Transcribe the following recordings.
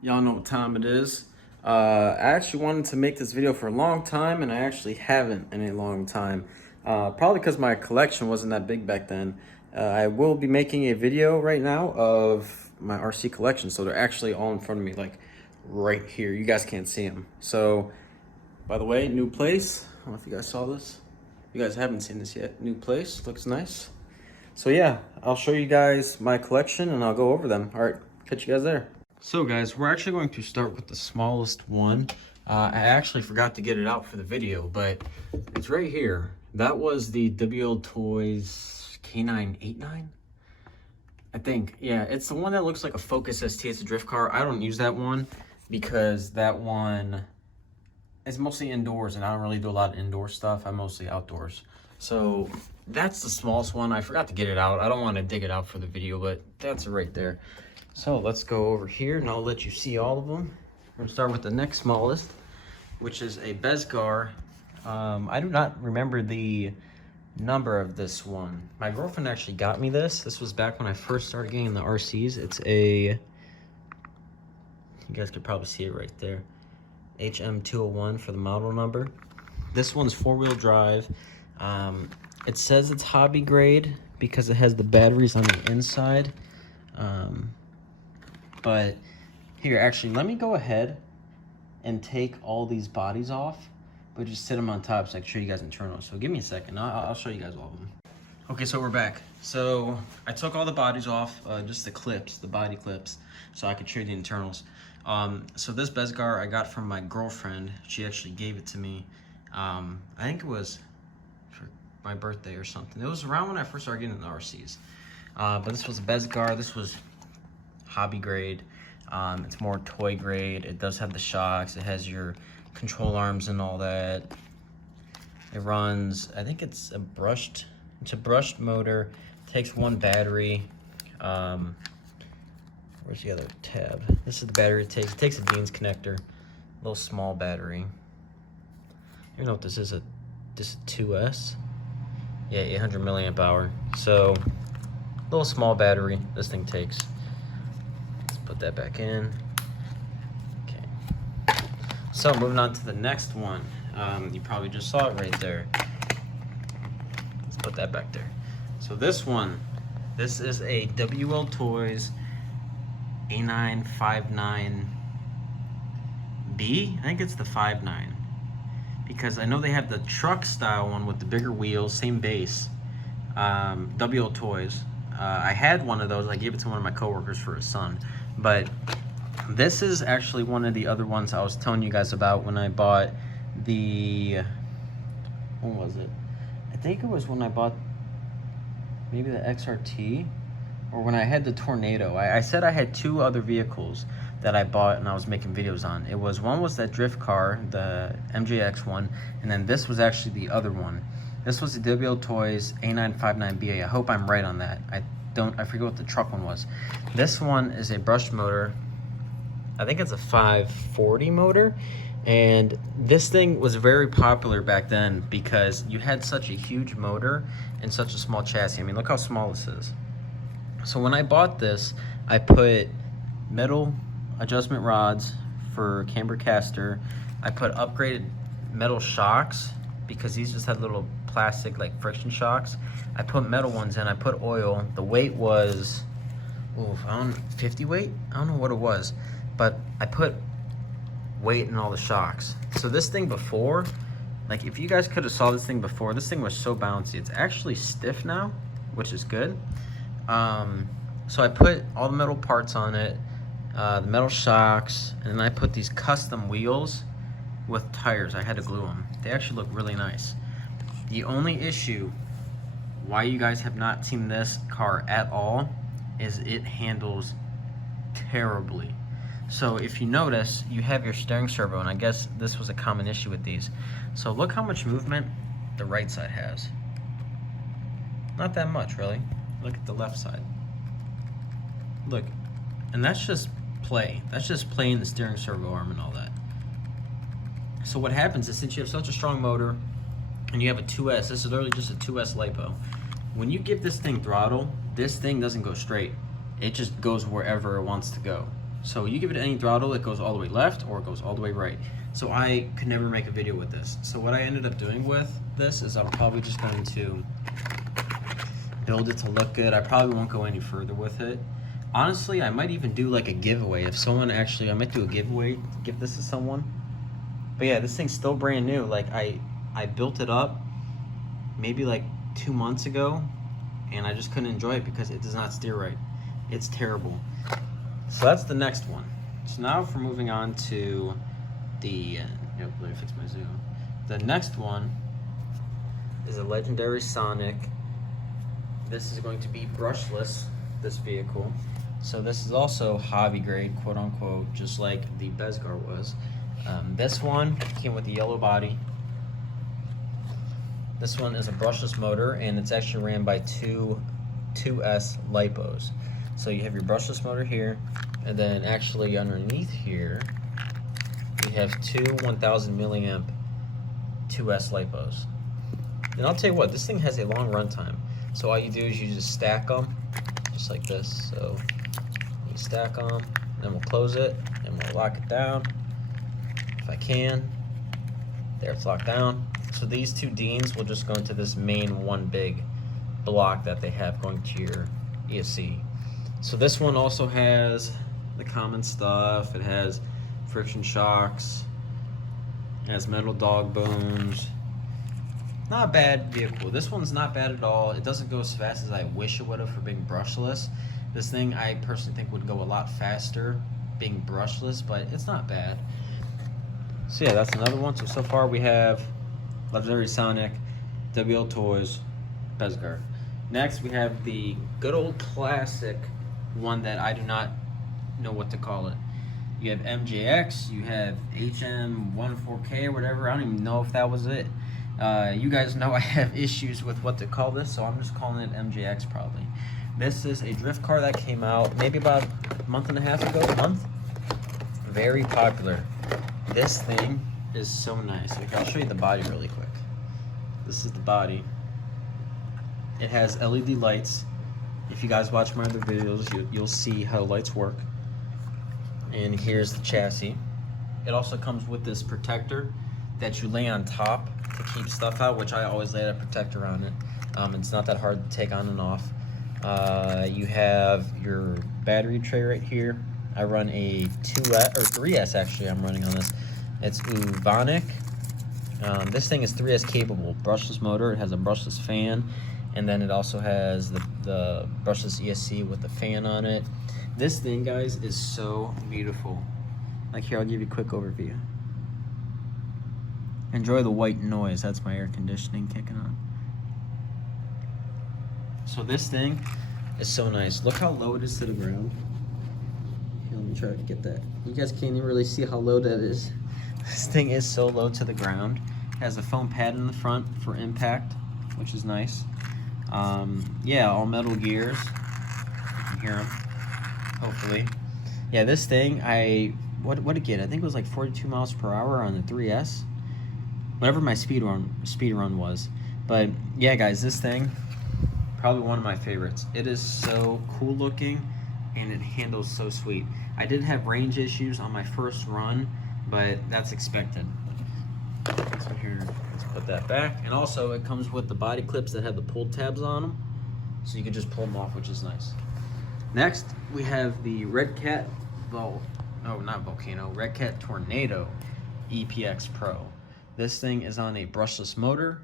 Y'all know what time it is. I actually wanted to make this video for a long time, and I actually haven't in a long time. Probably because my collection wasn't that big back then. I will be making a video right now of my RC collection, so they're actually all in front of me, like right here. You guys can't see them. So, by the way, new place. I don't know if you guys saw this. You guys haven't seen this yet. New place, looks nice. So yeah, I'll show you guys my collection and I'll go over them. All right, catch you guys there. So guys, we're actually going to start with the smallest one. I actually forgot to get it out for the video, but it's right here. That was the WL Toys K989, I think. Yeah, it's the one that looks like a Focus ST. It's a drift car. I don't use that one because that one is mostly indoors, and I don't really do a lot of indoor stuff. I'm mostly outdoors. So that's the smallest one. I forgot to get it out. I don't want to dig it out for the video, but that's it right there. So let's go over here and I'll let you see all of them. We're gonna start with the next smallest, which is a Bezgar. I do not remember the number of this one. My girlfriend actually got me this. This was back when I first started getting the RCs. It's a, you guys could probably see it right there. HM201 for the model number. This one's 4-wheel drive. It says it's hobby grade because it has the batteries on the inside. But here, actually, let me go ahead and take all these bodies off, but just sit them on top so I can show you guys internals. So give me a second. I'll show you guys all of them. Okay, so we're back. So I took all the bodies off, just the clips, the body clips, so I could show you the internals. So this Bezgar I got from my girlfriend. She actually gave it to me. I think it was for my birthday or something. It was around when I first started getting the RCs. But this was a Bezgar. This was hobby grade. It's more toy grade. It does have the shocks. It has your control arms and all that. It runs, I think it's a brushed motor. Takes one battery. Where's the other tab? This is the battery it takes. It takes a Dean's connector, little small battery. You know what this is? This is 2S. Yeah, 800 milliamp hour. So, little small battery this thing takes. Let's put that back in. Okay. So moving on to the next one. You probably just saw it right there. Let's put that back there. So this one, this is a WL Toys A959B. I think it's the 59. Because I know they have the truck style one with the bigger wheels, same base. WL Toys. I had one of those. I gave it to one of my coworkers for his son. But this is actually one of the other ones I was telling you guys about when I bought the, when was it? I think it was when I bought maybe the XRT or when I had the Tornado. I said I had two other vehicles that I bought and I was making videos on. One was that drift car, the MJX one, and then this was actually the other one. This was the WL Toys A959BA. I hope I'm right on that. I forget what the truck one was. This one is a brushed motor. I think it's a 540 motor. And this thing was very popular back then because you had such a huge motor and such a small chassis. I mean, look how small this is. So when I bought this, I put metal adjustment rods for camber caster. I put upgraded metal shocks because these just had little plastic like friction shocks. I put metal ones in. I put oil. The weight was 50 weight. I don't know what it was, but I put weight in all the shocks. So this thing before, like if you guys could have saw this thing before, this thing was so bouncy. It's actually stiff now, which is good. So I put all the metal parts on it, the metal shocks, and then I put these custom wheels with tires. I had to glue them. They actually look really nice. The only issue why you guys have not seen this car at all is it handles terribly. So if you notice, you have your steering servo, and I guess this was a common issue with these. So look how much movement the right side has. Not that much, really. Look at the left side. Look, and that's just play. That's just playing the steering servo arm and all that. So what happens is since you have such a strong motor and you have a 2S, this is literally just a 2S LiPo. When you give this thing throttle, this thing doesn't go straight. It just goes wherever it wants to go. So you give it any throttle, it goes all the way left or it goes all the way right. So I could never make a video with this. So what I ended up doing with this is I'm probably just going to build it to look good. I probably won't go any further with it. Honestly, I might even do like a giveaway. If someone actually, I might do a giveaway, give this to someone. But yeah, this thing's still brand new. Like I built it up maybe like 2 months ago, and I just couldn't enjoy it because it does not steer right. It's terrible. So that's the next one. So now if we're moving on to the, let me fix my zoom. The next one is a Legendary Sonic. This is going to be brushless, this vehicle. So this is also hobby grade, quote unquote, just like the Bezgar was. This one came with the yellow body. This one is a brushless motor, and it's actually ran by two 2S lipos. So you have your brushless motor here, and then actually underneath here, you have two 1000 milliamp 2S lipos. And I'll tell you what, this thing has a long runtime. So all you do is you just stack them, just like this. So you stack them, then we'll close it, and we'll lock it down. If I can, there, it's locked down. So these two Deans will just go into this main one big block that they have going to your ESC. So this one also has the common stuff. It has friction shocks, it has metal dog bones. Not a bad vehicle. This one's not bad at all. It doesn't go as fast as I wish it would have for being brushless. This thing I personally think would go a lot faster being brushless, but it's not bad. So yeah, that's another one. So far we have Legendary Sonic, WL Toys, Bezgar. Next we have the good old classic one that I do not know what to call it. You have MJX, you have HM14K or whatever. I don't even know if that was it. You guys know I have issues with what to call this, so I'm just calling it MJX probably. This is a drift car that came out maybe about a month and a half ago. Very popular. This thing is so nice. Okay, I'll show you the body really quick. This is the body. It has LED lights. If you guys watch my other videos, you'll see how lights work. And here's the chassis. It also comes with this protector that you lay on top to keep stuff out, which I always lay a protector on it. It's not that hard to take on and off. You have your battery tray right here. I run a 2S or 3S actually. I'm running on this. It's Uvonic. This thing is 3S capable. Brushless motor. It has a brushless fan, and then it also has the brushless ESC with the fan on it. This thing, guys, is so beautiful. Like here, I'll give you a quick overview. Enjoy the white noise. That's my air conditioning kicking on. So this thing is so nice. Look how low it is to the ground. Here, let me try to get that. You guys can't even really see how low that is. This thing is so low to the ground. It has a foam pad in the front for impact, which is nice. Yeah, all metal gears. You can hear them, hopefully. Yeah, this thing, what it get? I think it was like 42 miles per hour on the 3S. Whatever my speed run was. But yeah, guys, this thing, probably one of my favorites. It is so cool looking, and it handles so sweet. I did have range issues on my first run, but that's expected. So here, let's put that back. And also, it comes with the body clips that have the pull tabs on them, so you can just pull them off, which is nice. Next, we have the Redcat Redcat Tornado EPX Pro. This thing is on a brushless motor.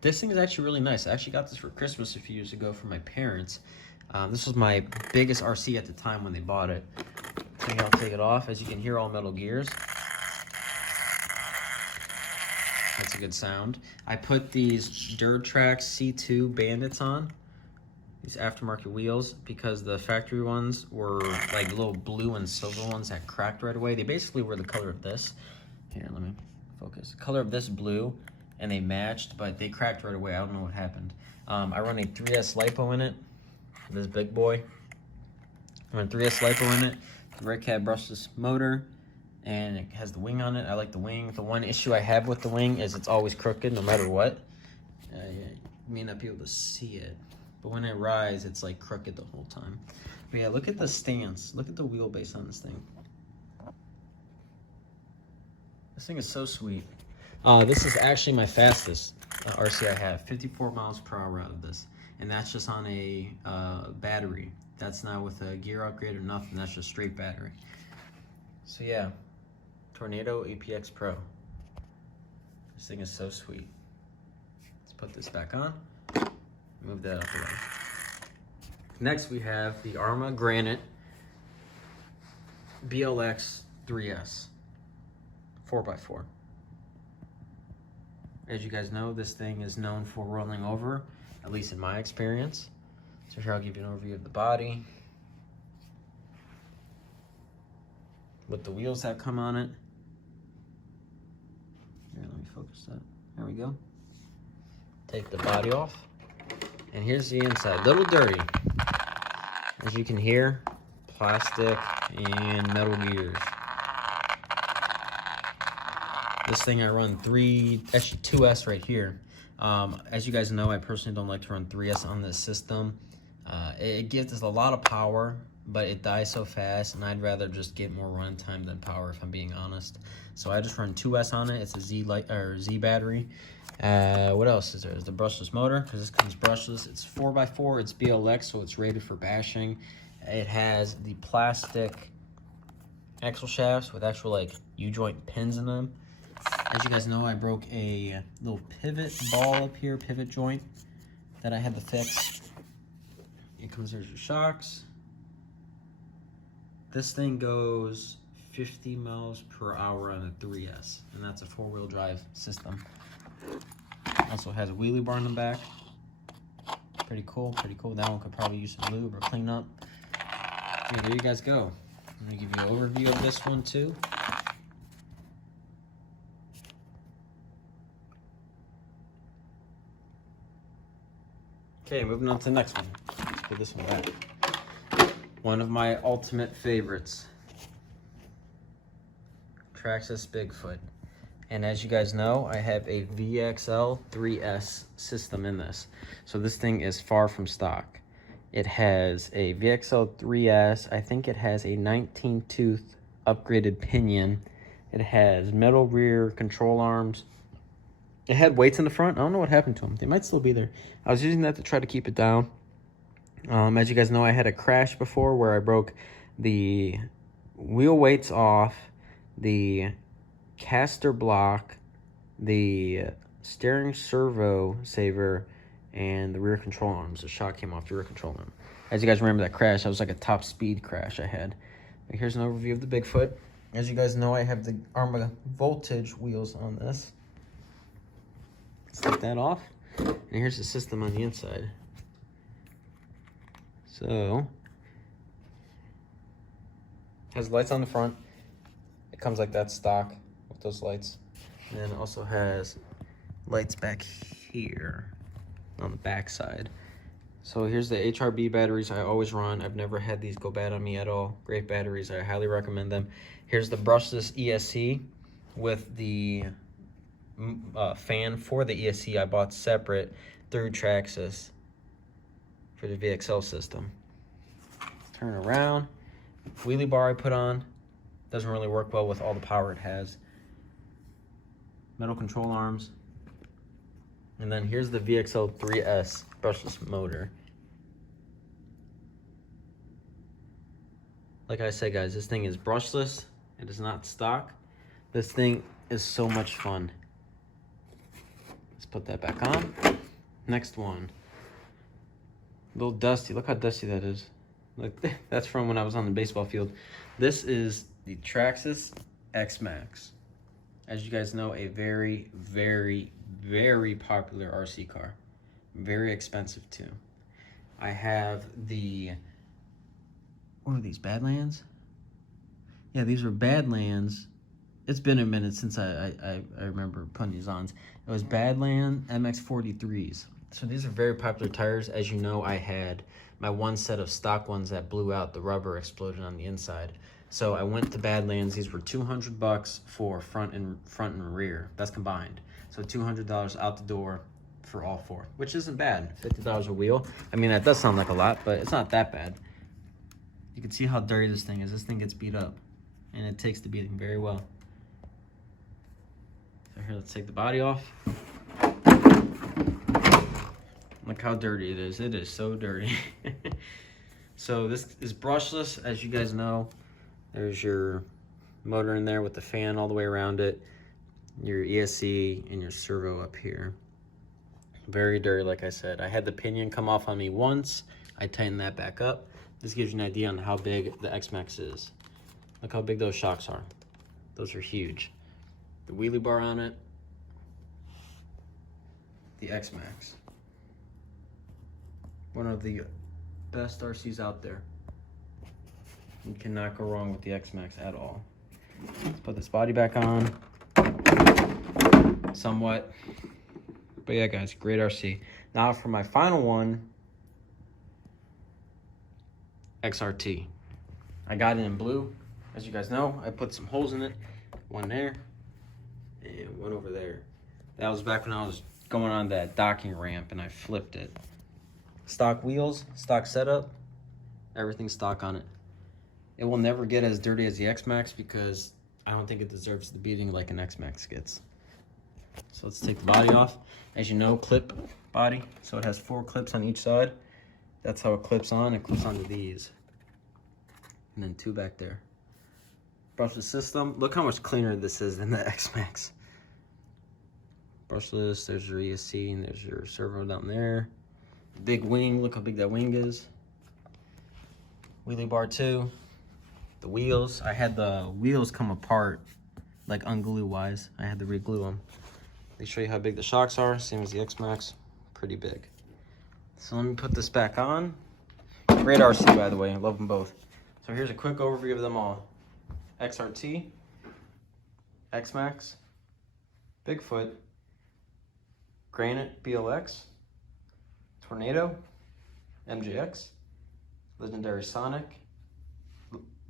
This thing is actually really nice. I actually got this for Christmas a few years ago from my parents. This was my biggest RC at the time when they bought it. So here, I'll take it off. As you can hear, all metal gears. That's a good sound. I put these Durtrax C2 Bandits on, these aftermarket wheels, because the factory ones were like little blue and silver ones that cracked right away. They basically were the color of this. Here, let me focus. Color of this blue, and they matched, but they cracked right away. I don't know what happened. I run a 3S LiPo in it, this big boy. I run 3S LiPo in it, Redcat brushless motor, and it has the wing on it. I like the wing. The one issue I have with the wing is it's always crooked no matter what. You may not be able to see it. but when it rides, it's like crooked the whole time. But yeah, look at the stance. Look at the wheelbase on this thing. This thing is so sweet. This is actually my fastest RC I have. 54 miles per hour out of this. And that's just on a battery. That's not with a gear upgrade or nothing. That's just straight battery. So yeah, Tornado APX Pro. This thing is so sweet. Let's put this back on. Move that out the way. Next we have the Arrma Granite BLX 3S 4x4. As you guys know, this thing is known for rolling over, at least in my experience. So here I'll give you an overview of the body, with the wheels that come on it. Here, let me focus that. There we go. Take the body off. And here's the inside. Little dirty. As you can hear, plastic and metal gears. This thing I run 2S right here. As you guys know, I personally don't like to run 3S on this system. It gives us a lot of power, but it dies so fast, and I'd rather just get more run time than power, if I'm being honest. So I just run 2S on it. It's a Z battery. What else is there? There's the brushless motor, because this comes brushless. It's 4x4. It's BLX, so it's rated for bashing. It has the plastic axle shafts with actual like U-joint pins in them. As you guys know, I broke a little pivot ball up here, pivot joint that I had to fix. It comes, there's your shocks. This thing goes 50 miles per hour on a 3S, and that's a 4-wheel drive system. Also has a wheelie bar in the back. Pretty cool, pretty cool. That one could probably use some lube or clean up. Yeah, there you guys go. I'm gonna give you an overview of this one too. Okay, moving on to the next one. Let's put this one back. One of my ultimate favorites, Traxxas Bigfoot. And as you guys know, I have a VXL 3S system in this. So this thing is far from stock. It has a VXL 3S. I think it has a 19-tooth upgraded pinion. It has metal rear control arms. It had weights in the front. I don't know what happened to them. They might still be there. I was using that to try to keep it down. As you guys know, I had a crash before where I broke the wheel weights off, the caster block, the steering servo saver, and the rear control arms. The shock came off the rear control arm. As you guys remember that crash, that was like a top speed crash I had. But here's an overview of the Bigfoot. As you guys know, I have the Arrma Voltage wheels on this. Let's take that off. And here's the system on the inside. So, has lights on the front. It comes like that stock with those lights. And then it also has lights back here on the back side. So here's the HRB batteries I always run. I've never had these go bad on me at all. Great batteries, I highly recommend them. Here's the brushless ESC with the fan for the ESC I bought separate through Traxxas for the VXL system. Turn it around. Wheelie bar I put on. Doesn't really work well with all the power it has. Metal control arms. And then here's the VXL 3S brushless motor. Like I said, guys, this thing is brushless. It is not stock. This thing is so much fun. Let's put that back on. Next one. A little dusty. Look how dusty that is. Look, that's from when I was on the baseball field. This is the Traxxas X-Max. As you guys know, a very, very, very popular RC car. Very expensive too. I have the, what are these, Badlands? Yeah, these are Badlands. It's been a minute since I remember putting these on. It was Badland MX43s. So these are very popular tires. As you know, I had my one set of stock ones that blew out. The rubber exploded on the inside. So I went to Badlands. These were $200 for front and rear. That's combined. So $200 out the door for all four, which isn't bad. $50 a wheel. I mean, that does sound like a lot, but it's not that bad. You can see how dirty this thing is. This thing gets beat up, and it takes the beating very well. So here, let's take the body off. Look how dirty it is. It is so dirty. So this is brushless, as you guys know. There's your motor in there with the fan all the way around it, your ESC, and your servo up here. Very dirty, like I said. I had the pinion come off on me once. I tightened that back up. This gives you an idea on how big the X-Maxx is. Look how big those shocks are. Those are huge. The wheelie bar on it, the X-Maxx. One of the best RCs out there. You cannot go wrong with the X-Maxx at all. Let's put this body back on. Somewhat. But yeah, guys, great RC. Now for my final one, XRT. I got it in blue. As you guys know, I put some holes in it. One there, and one over there. That was back when I was going on that docking ramp and I flipped it. Stock wheels, stock setup, everything stock on it. It will never get as dirty as the X-Maxx because I don't think it deserves the beating like an X-Maxx gets. So let's take the body off. As you know, clip body, so it has 4 clips on each side. That's how it clips on. It clips onto these. And then 2 back there. Brushless system. Look how much cleaner this is than the X-Maxx. Brushless, there's your ESC, and there's your servo down there. Big wing, look how big that wing is. Wheelie bar too. The wheels, I had the wheels come apart, like unglue wise. I had to re-glue them. They show you how big the shocks are, same as the X-Maxx, pretty big. So let me put this back on. Great RC, by the way, I love them both. So here's a quick overview of them all. XRT, X-Maxx, Bigfoot, Granite BLX, Tornado, MJX, Legendary Sonic,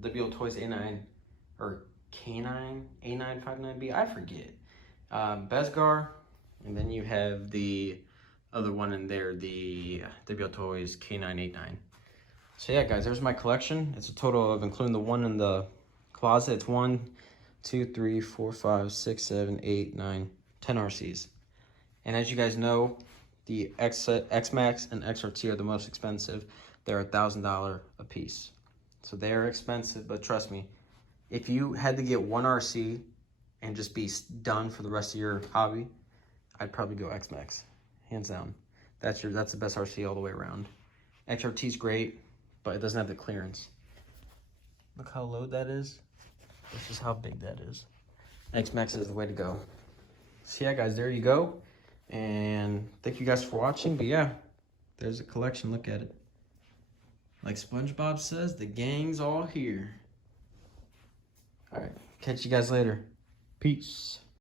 WL Toys A9 or K9 A959B, I forget. Besgar, and then you have the other one in there, the WL Toys K989. So yeah, guys, there's my collection. It's a total of, including the one in the closet, it's 1, 2, 3, 4, 5, 6, 7, 8, 9, 10 RCs. And as you guys know, the X-Maxx and XRT are the most expensive. They're $1,000 a piece. So they're expensive, but trust me, if you had to get one RC and just be done for the rest of your hobby, I'd probably go X-Maxx, hands down. That's the best RC all the way around. XRT's great, but it doesn't have the clearance. Look how low that is. This is how big that is. X-Maxx is the way to go. So yeah, guys, there you go. And thank you guys for watching. But yeah, there's a collection. Look at it. Like SpongeBob says, the gang's all here. All right, catch you guys later. Peace.